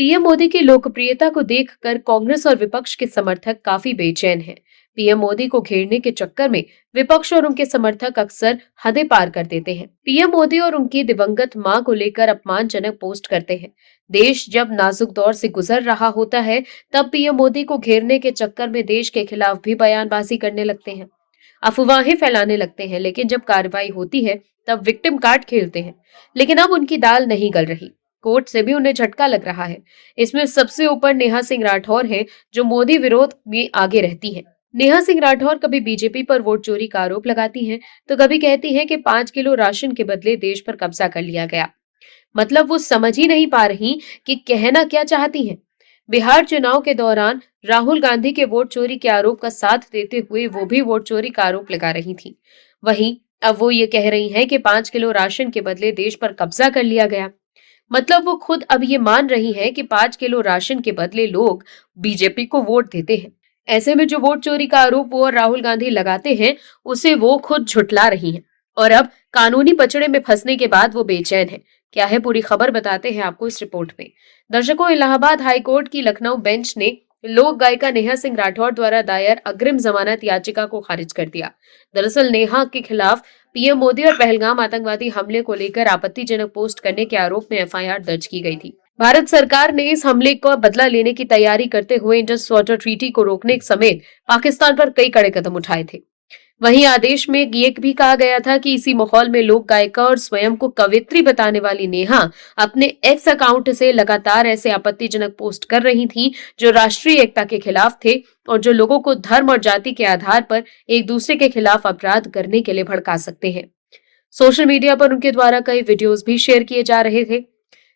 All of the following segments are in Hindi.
पीएम मोदी की लोकप्रियता को देखकर कांग्रेस और विपक्ष के समर्थक काफी बेचैन हैं। पीएम मोदी को घेरने के चक्कर में विपक्ष और उनके समर्थक अक्सर हदें पार कर देते हैं। पीएम मोदी और उनकी दिवंगत मां को लेकर अपमानजनक पोस्ट करते हैं। देश जब नाजुक दौर से गुजर रहा होता है, तब पीएम मोदी को घेरने के चक्कर में देश के खिलाफ भी बयानबाजी करने लगते हैं, अफवाहें फैलाने लगते हैं। लेकिन जब कार्रवाई होती है, तब विक्टिम कार्ड खेलते हैं। लेकिन अब उनकी दाल नहीं गल रही। कोर्ट से भी उन्हें झटका लग रहा है। इसमें सबसे ऊपर नेहा सिंह राठौर है, जो मोदी विरोध में आगे रहती हैं। नेहा सिंह राठौर कभी बीजेपी पर वोट चोरी का आरोप लगाती हैं, तो कभी कहती हैं कि 5 किलो राशन के बदले देश पर कब्जा कर लिया गया। मतलब वो समझ ही नहीं पा रही कि कहना क्या चाहती हैं। बिहार चुनाव के दौरान राहुल गांधी के वोट चोरी के आरोप का साथ देते हुए वो भी वोट चोरी का आरोप लगा रही थी। वहीं अब वो ये कह रही हैं कि 5 किलो राशन के बदले देश पर कब्जा कर लिया गया। मतलब वो खुद अब ये मान रही है कि 5 किलो राशन के बदले लोग बीजेपी को वोट देते हैं। ऐसे में जो वोट चोरी का आरोप वो और राहुल गांधी लगाते हैं, उसे वो खुद झुठला रही हैं। और अब कानूनी पचड़े में फंसने के बाद वो बेचैन है। क्या है पूरी खबर, बताते हैं आपको इस रिपोर्ट में। दर्शकों, इलाहाबाद हाईकोर्ट की लखनऊ बेंच ने लोक गायिका नेहा सिंह राठौर द्वारा दायर अग्रिम जमानत याचिका को खारिज कर दिया। दरअसल नेहा के खिलाफ पीएम मोदी और पहलगाम आतंकवादी हमले को लेकर आपत्तिजनक पोस्ट करने के आरोप में एफआईआर दर्ज की गई थी। भारत सरकार ने इस हमले को बदला लेने की तैयारी करते हुए इंडस वाटर ट्रीटी को रोकने समेत पाकिस्तान पर कई कड़े कदम उठाए थे। वहीं आदेश में ये भी कहा गया था कि इसी माहौल में लोक गायिका और स्वयं को कवियत्री बताने वाली नेहा अपने एक्स अकाउंट से लगातार ऐसे आपत्तिजनक पोस्ट कर रही थी, जो राष्ट्रीय एकता के खिलाफ थे और जो लोगों को धर्म और जाति के आधार पर एक दूसरे के खिलाफ अपराध करने के लिए भड़का सकते हैं। सोशल मीडिया पर उनके द्वारा कई वीडियोस भी शेयर किए जा रहे थे।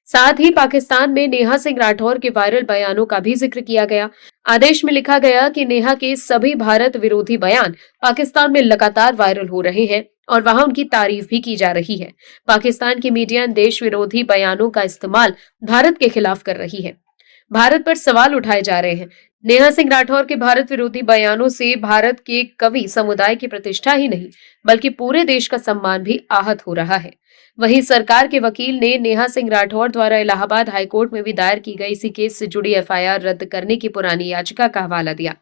साथ ही पाकिस्तान में नेहा सिंह राठौर के वायरल बयानों का भी जिक्र किया गया। आदेश में लिखा गया कि नेहा के सभी भारत विरोधी बयान पाकिस्तान में लगातार वायरल हो रहे हैं और वहां उनकी तारीफ भी की जा रही है। पाकिस्तान की मीडिया देश विरोधी बयानों का इस्तेमाल भारत के खिलाफ कर रही है। भारत पर सवाल उठाए जा रहे हैं। नेहा सिंह राठौर के भारत विरोधी बयानों से भारत के कवि समुदाय की प्रतिष्ठा ही नहीं, बल्कि पूरे देश का सम्मान भी आहत हो रहा है। वहीं सरकार के वकील ने नेहा सिंह राठौर द्वारा इलाहाबाद हाईकोर्ट में भी दायर की गई इसी केस से जुड़ी एफआईआर रद्द करने की पुरानी याचिका का हवाला दिया।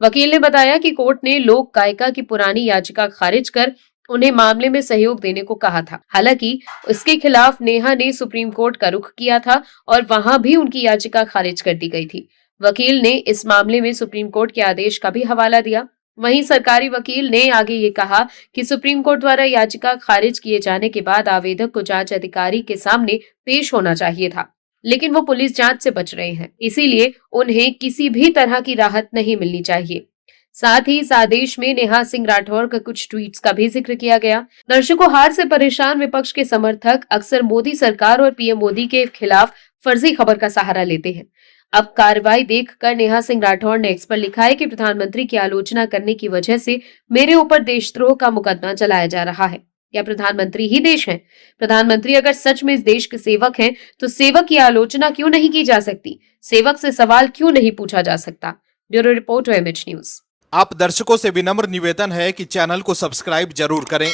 वकील ने बताया कि कोर्ट ने लोक गायिका की पुरानी याचिका खारिज कर उन्हें मामले में सहयोग देने को कहा था। हालांकि इसके खिलाफ नेहा ने सुप्रीम कोर्ट का रुख किया था और वहां भी उनकी याचिका खारिज कर दी गई थी। वकील ने इस मामले में सुप्रीम कोर्ट के आदेश का भी हवाला दिया। वहीं सरकारी वकील ने आगे ये कहा कि सुप्रीम कोर्ट द्वारा याचिका खारिज किए जाने के बाद आवेदक को जांच अधिकारी के सामने पेश होना चाहिए था, लेकिन वो पुलिस जांच से बच रहे हैं, इसीलिए उन्हें किसी भी तरह की राहत नहीं मिलनी चाहिए। साथ ही इस आदेश में नेहा सिंह राठौर का कुछ ट्वीट्स का भी जिक्र किया गया। दर्शकों, हार से परेशान विपक्ष के समर्थक अक्सर मोदी सरकार और पीएम मोदी के खिलाफ फर्जी खबर का सहारा लेते हैं। अब कार्रवाई देखकर नेहा सिंह राठौर ने एक्स पर लिखा है कि प्रधानमंत्री की आलोचना करने की वजह से मेरे ऊपर देशद्रोह का मुकदमा चलाया जा रहा है। क्या प्रधानमंत्री ही देश हैं? प्रधानमंत्री अगर सच में इस देश के सेवक हैं, तो सेवक की आलोचना क्यों नहीं की जा सकती? सेवक से सवाल क्यों नहीं पूछा जा सकता? Bureau report, MH news. आप दर्शकों से विनम्र निवेदन है कि चैनल को सब्सक्राइब जरूर करें